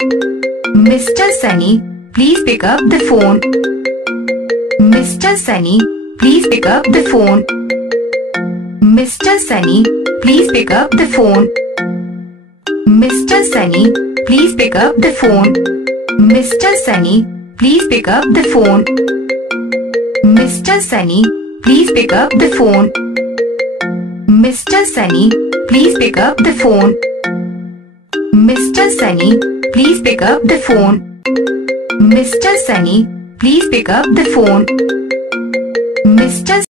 Mr. Sunny, please pick up the phone. Mr. Sunny, please pick up the phone. Mr. Sunny, please pick up the phone. Mr. Sunny, please pick up the phone. Mr. Sunny, please pick up the phone. Mr. Sunny, please pick up the phone. Mr. Sunny, please pick up the phone. Mr. Sunny, please pick up the phone. Mr. Sunny, please pick up the phone. Mr.